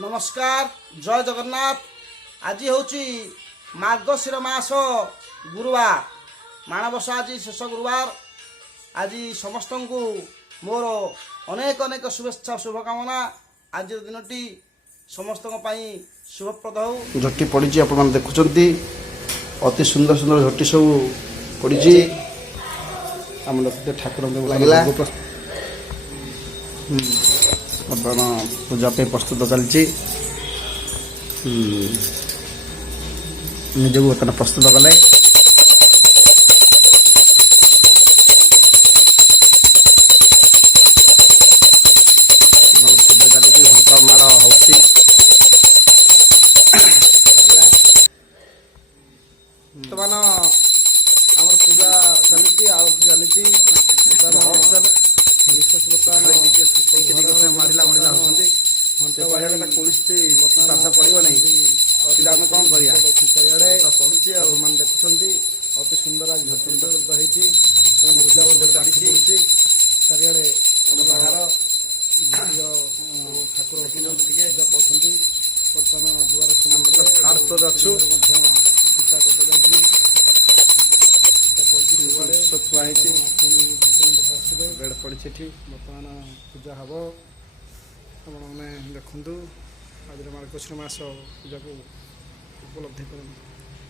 नमस्कार जय जगन्नाथ। आज हूँ मार्गशीर मास गुरुवार माणबसा आज शेष गुरुवार। आज समस्त को मोर अनेक अनेक शुभेच्छा शुभकामना। आज दिनटी समस्त शुभप्रद हो। झोटी पड़ी आप देखुं अति सुंदर सुंदर झोटी सब पड़ी आम ठाकुर बर्तमान पूजा पे प्रस्तुत चलती निजक बर्तमान प्रस्तुत कले पूजा चलती घंटा माड़ हो बर्तमान आम पूजा चलती आरती चलती विशेष बर्तमान मारिला मारिला होती बाधा पड़ो नहीं पिला कौन चारिड़े पड़ुची मान देखुं अति सुंदर आज झटी पूजा चलती चारिड़े बाहर ठाकुर पूजा पाँच बर्तमान दुआर सुपर अच्छु चिता कटाई बेड पड़ी बर्तमान पूजा हम आपने देखु आज मार्गशीर मास पूजा को उपलब्धि करें।